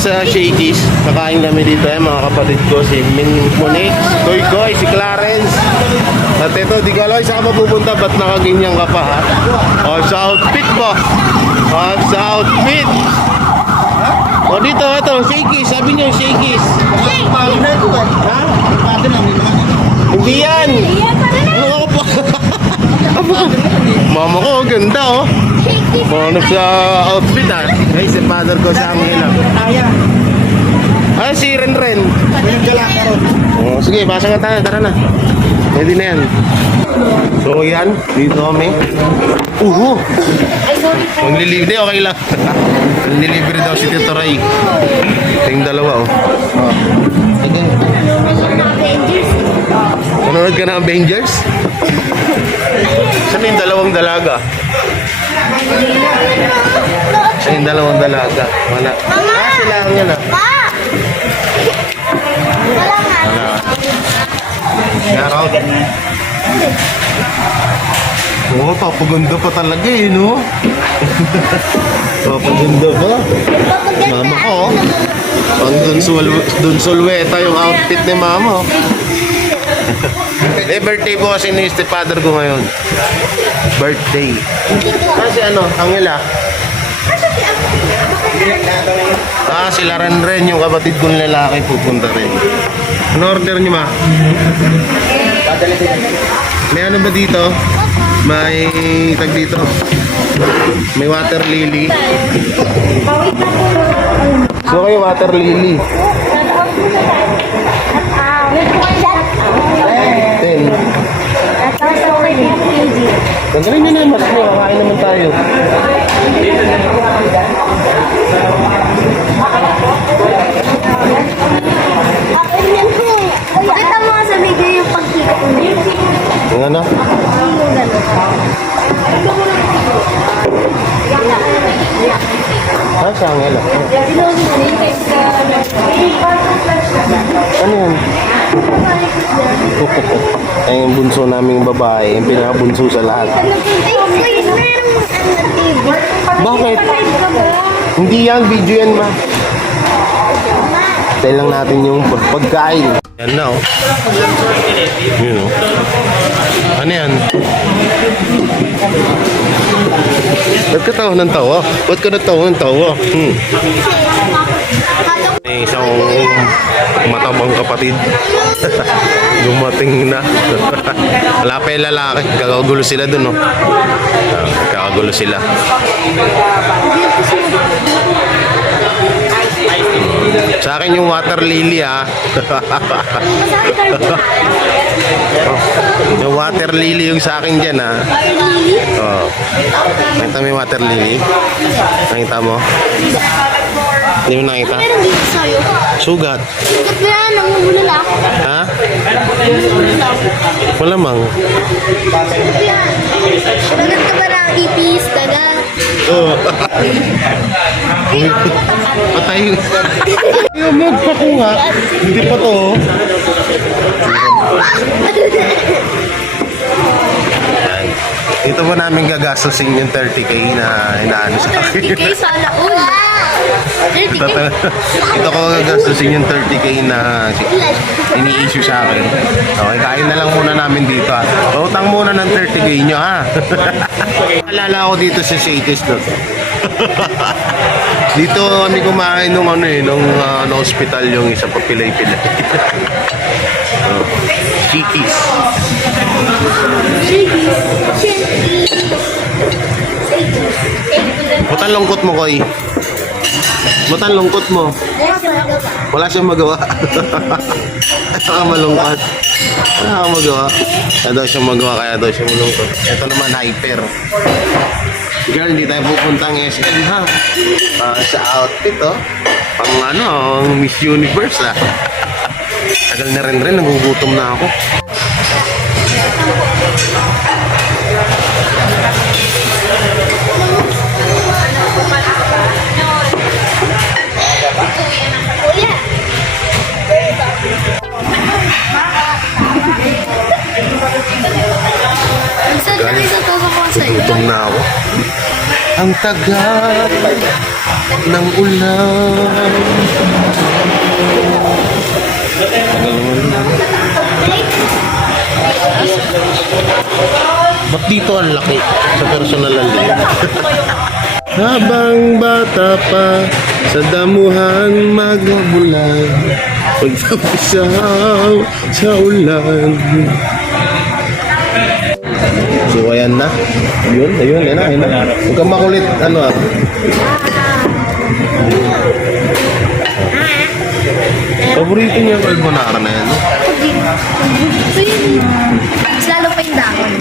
sa Shakey's. Kakain kami dito mga kapatid ko. Si Monique, Koy Koy, si Clarence. At ito, di ka alam saan ka mapupunta. Ba't nakaganyan ka pa ha? O, sa outfit mo. O, sa outfit. O, dito, ito, Shakey's. Sabi niyo, Shakey's. Ha? Hindi yan. Ano pa? Mama ko, ganda oh. Ano sa outfit ah. Ay, si father ko sa Angela. Ah, si Ren. Oh, sige, basa nga tayo. Tara na. Pwede na yan. So yan, dito kami. Maglilibre, okay lang. Maglilibre daw si Tito Ray. Yung dalawa oh. Nanonood ka na Avengers? Saan yung dalawang dalaga? Saan yung dalawang dalaga? Wala. Ah, sila ang yan ah. Wala. Shoutout. Oo, papaganda pa talaga eh, no? Papaganda pa. Mama ko, oh. Pang Don Solweta yung outfit ni mama, oh. Eh, birthday po kasi ni stepfather ko ngayon. Birthday. Kasi ano, Angela? Ah, sila Ren, yung kapatid kong lalaki pupunta rin. Ano order niyo ma? May ano ba dito? May tag dito. May water lily. So kayo water lily. 10. Tanggalin nyo na yung mask nyo. Kakain naman tayo. Kita mo sa video yung pagkita ko. Yung ano? Ah, siya ang elo. Ano yan? Ay, yung bunso naming babae, yung pinakabunso sa lahat. Bakit? Hindi yan, video yan ma. Tayo lang natin yung pagkain. Yan na oh. Yun oh. Ano yan? Ba't ka tawa ng tawa? Ba't ka natawa ng tawa? May isang matabang kapatid. Dumating na. Wala pa yung lalaki. Kakagulo sila dun, no? Kakagulo sila. Sa akin yung water lily, ha? Yung water lily yung sa akin dyan, ha? Oh. Nakita mo yung water lily? Nakita mo? Hindi mo nakita? Meron dito sa'yo. Sugat. Sugat mo yan, namumulala. Ha? Malamang. Sugat yan. Sugat ka ba ng ipis, daga? Oo. Patay. Yung magpa ko nga. Hindi pa to. Yan. Ito po namin gagastusin yung 30k na inaano sa akin. 30k sana all. 30k? Ito ko gagastusin yung 30k na ini-issue sa akin. Okay, kain na lang muna namin dito ha. Utang muna ng 30k nyo ha. Alala ko dito sa Shakey's no. Dito kami kumain nung ano eh, nung hospital yung isa pa pilay-pilay. Shakey's. Butan lungkot mo, Koy. Butan lungkot mo. Wala siyang magawa. Kaya malungkot. Wala kang magawa. Kaya daw siyang magawa, kaya daw siyang malungkot. Ito naman, hyper. Girl, hindi tayo pupuntang SM ha. Sa outfit oh. Pang ano, Miss Universe ah. Tagal na rin, nagugutom na ako. Gutom na ako. Ang tagal. ng ulan. Tagal naman yun. Ba't dito ang laki sa personal lang din? Habang bata pa, sa damuhan magabulan, pagtapisaw sa ulan. So, ayan na. Ayun, ayun na. Huwag kang makulit, Paborito niya yung carbonara na yan, no? Gusto yun. Mas lalo pa yung dahon.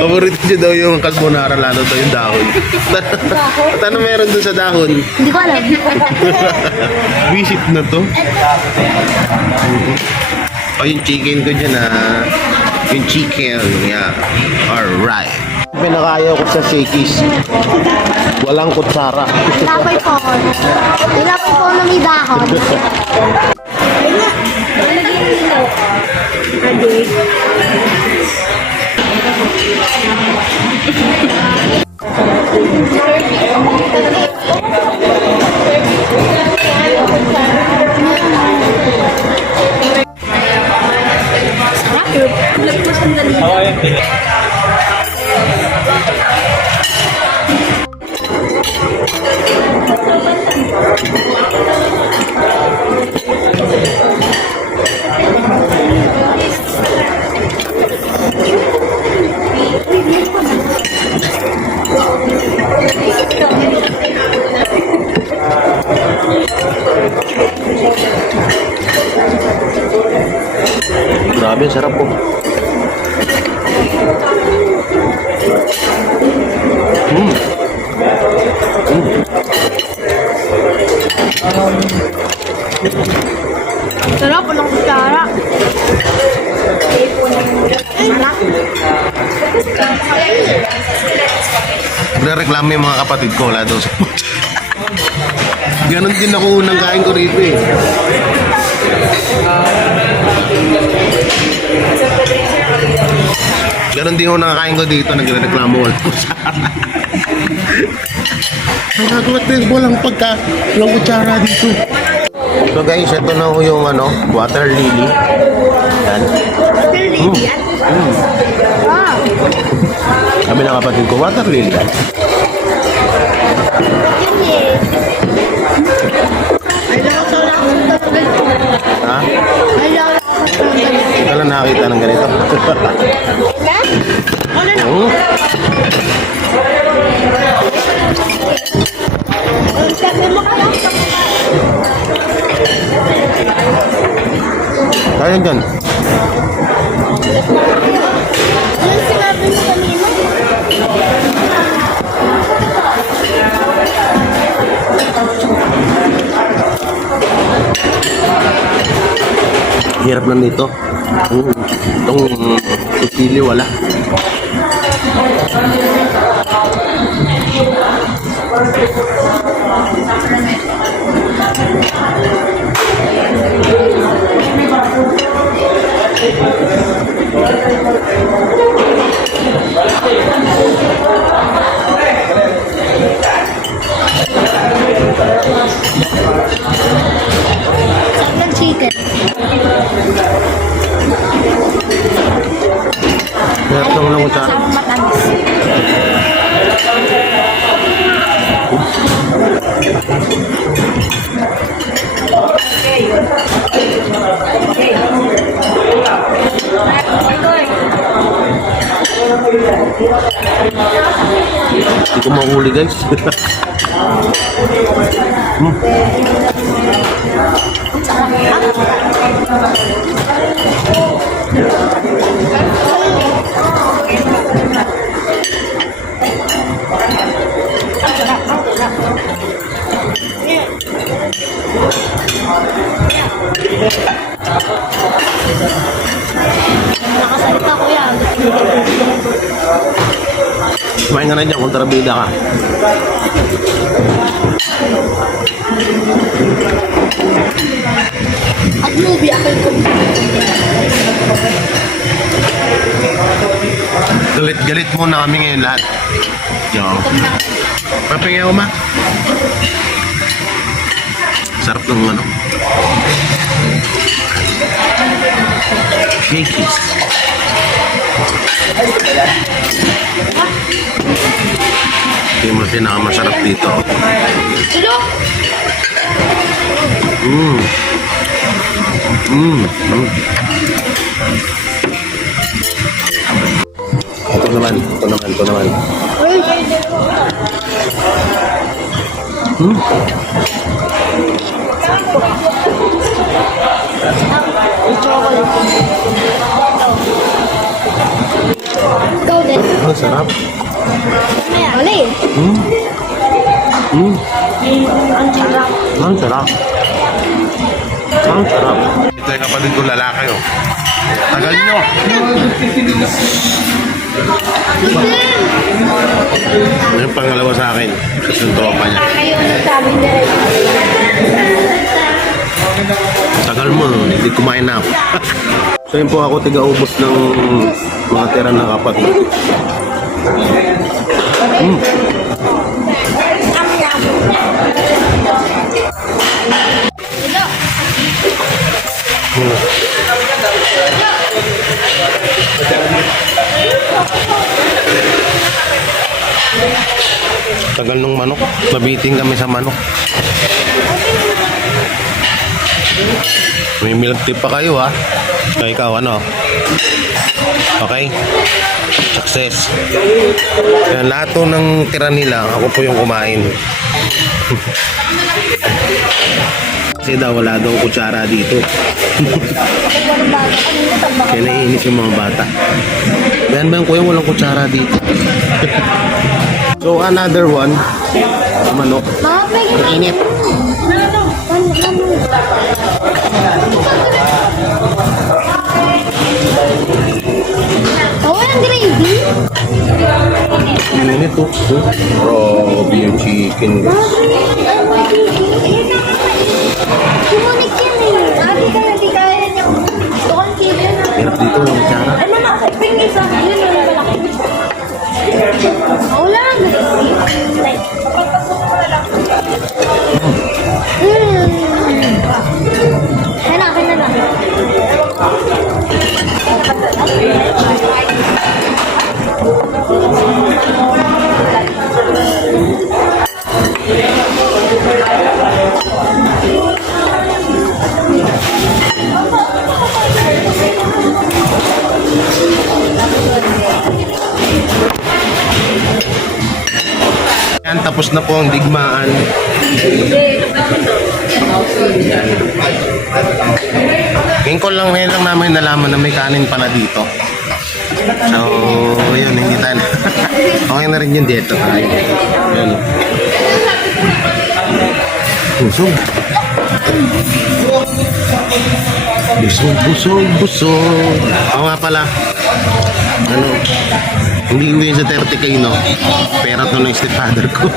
Paborito niya daw yung carbonara, lalo daw yung dahon. At ano meron dun sa dahon? Hindi ko alam. Visit na to. Oh, yung chicken ko dyan, Yung chicken, yeah. Alright. Pinakayaw ko sa Shakey's. Walang kutsara. Tinapay po. Tinapay po na may dahon. Grabe, sarap po. Sarap, walang kutsara. Sarap. Nagreklamo yung mga kapatid ko, wala daw sa Ganon din ako unang kain ko rito eh. Ganon din ako nakakain ko dito, nagreklamo wala ko sa ang gagawat din, walang kutsara dito. So guys, ito na yung water lily. Yan. Ah. Sabi ng kapatid ko, water lily yan. Ha? Ikaw lang nakakita ng ganito. Oo. Kaya dyan. Ano sinabi mo kanina? Hirap lang nito. Itong pipili wala. Sarap ng chicken. Hirap lang lang kutsara. Kasama matamis. Hindi ko mahuli guys. Nakasalita ko yan. Kumain ka na dyan, kontrabida ka. At movie ako yung Galit-galit muna kami ngayon lahat. Yo. Papingin ko ma. Sarap ng ano. Shakies. Ito yung pinakamasarap dito. Hello? Ito naman. Ikaw din. Ang sarap. Wala eh. Ang sarap. Ito yung kapatid ko lalaki, oh. Tagal nyo. Ano yung pangalawa sa akin? Kasi yung tropa niya. Ayun, sabi nila. Tagal mo, hindi kumain na ako. So yun po ako tiga-ubos ng mga tira ng kapatid. Tagal nung manok. Nabiting kami sa manok. May milk tea pa kayo ha. So ikaw ano? Okay? Success. Kaya lahat to ng tira nila, ako po yung kumain. Kasi daw wala daw kutsara dito. Kaya naiinis yung mga bata. Yan ba yung kuya walang kutsara dito? So another one, manok. Mama, may Ang init. Oh, walang gravy? Ang init to. Grabe yung chicken. Kumunik yan eh. Sabi ka, hindi kaya niya. Gusto kong kilo yun. Hirap dito yung kutsara. Ano na? Ping isa. Yun na lang malaki. Wala na. Hanapin na lang. Yan, tapos na po ang digmaan. Ngayon ko lang ngayon lang namin nalaman na may kanin pala dito. So, yun, hindi tayo. Okay na rin yung dieto tayo. Yun. Busog. Busog. Oo nga pala. Ano, hindi ko yun sa 30k, no? Pera to ng stepfather ko.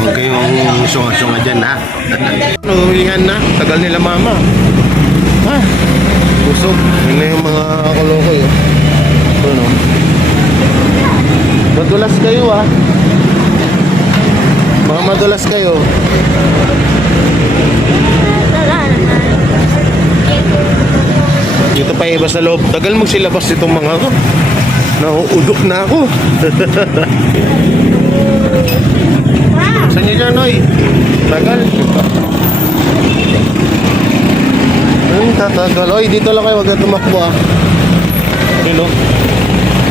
Huwag kayong sunga-sunga dyan, ha? Uwihan na. Tagal nila mama. Ha? Busog. Yun na yung mga kaloko, yun. Ano? Madulas kayo, ha? Mga madulas kayo. Dito pa iba sa loob. Tagal magsilabas itong mga ko. Nauudok na ako. Saan nyo dyan, Noy? Tagal. Ay, tatagal. Oy, dito lang kayo. Huwag na tumakbo, ah. Yun, oh.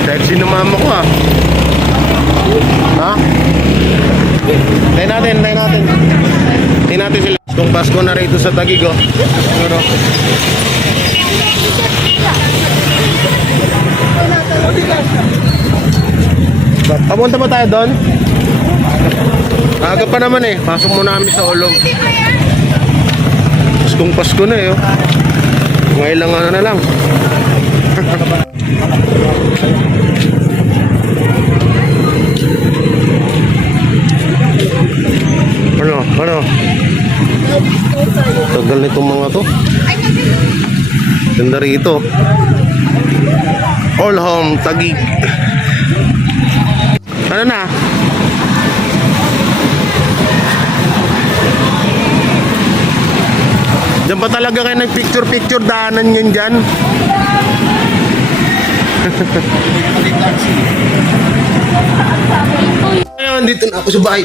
Dahil sinumama ko, ah. Ha? Tayo natin. Tayo natin sila. Itong Pasko na rito sa Taguig, oh. Ano? Papunta ba tayo doon? Aga pa naman eh. Pasok muna kami sa Olong. Paskong Pasko na eh. Oh. Ngayon lang ano na lang. Ano? Tagal nitong mga to. Ganda rito. All home, Taguig. Ano na? talaga kayo nag-picture-picture, daanan yun dyan. Ayun, dito na ako sa bahay.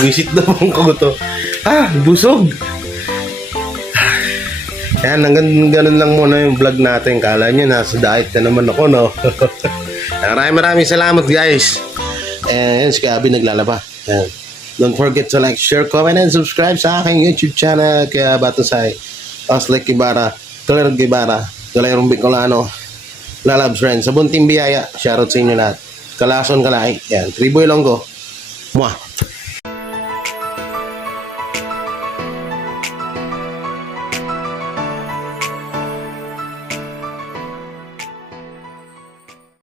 Visit na mong kaguto. Busog. Yan, hanggang ganun lang muna yung vlog natin. Kala nyo, nasa diet na naman ako, no? Maraming salamat, guys. And si Gabi naglalaba. Yan. Don't forget to like, share, comment, and subscribe sa aking YouTube channel. Kaya Batusay, Oslek Gibara, Claire Gibara, Galerong Bicolano, Lalabs Friends, sa Bunting Biyaya. Shoutout sa inyo lahat. Kalason Kalay. Yan, Triboy Longgo. Mwah!